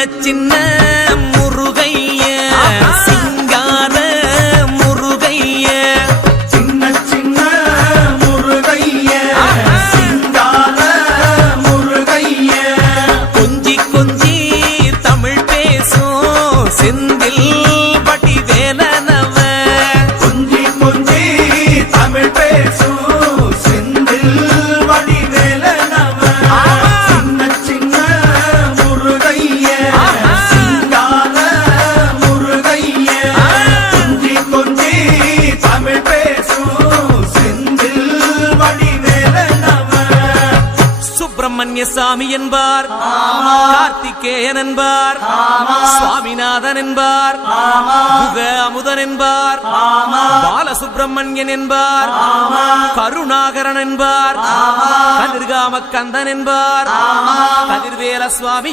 சின்ன முருகைய சிங்கார முருகைய சின்ன சின்ன முருகைய சிங்கார முருகைய கொஞ்சி கொஞ்சி தமிழ் பேசும் செந்தில் பட்டி வேலனவ கொஞ்சி கொஞ்சி தமிழ் பேசும் செந்தில் படி வேலனவ சின்ன சின்ன முருகைய சிங்கார முருகைய கொஞ்சி கொஞ்சி தமிழ் பேசும் செந்தில் படி வேலனவ சுப்பிரமணிய சாமி என்பார் கார்த்திகேயன் என்பார் சுவாமிநாதன் என்பார் முக அமுதன் என்பார் பாலசுப்பிரமணியன் என்பார் கருணாகரன் என்பார் கதிர்காம கந்தன் என்பார் கதிர்வேல சுவாமி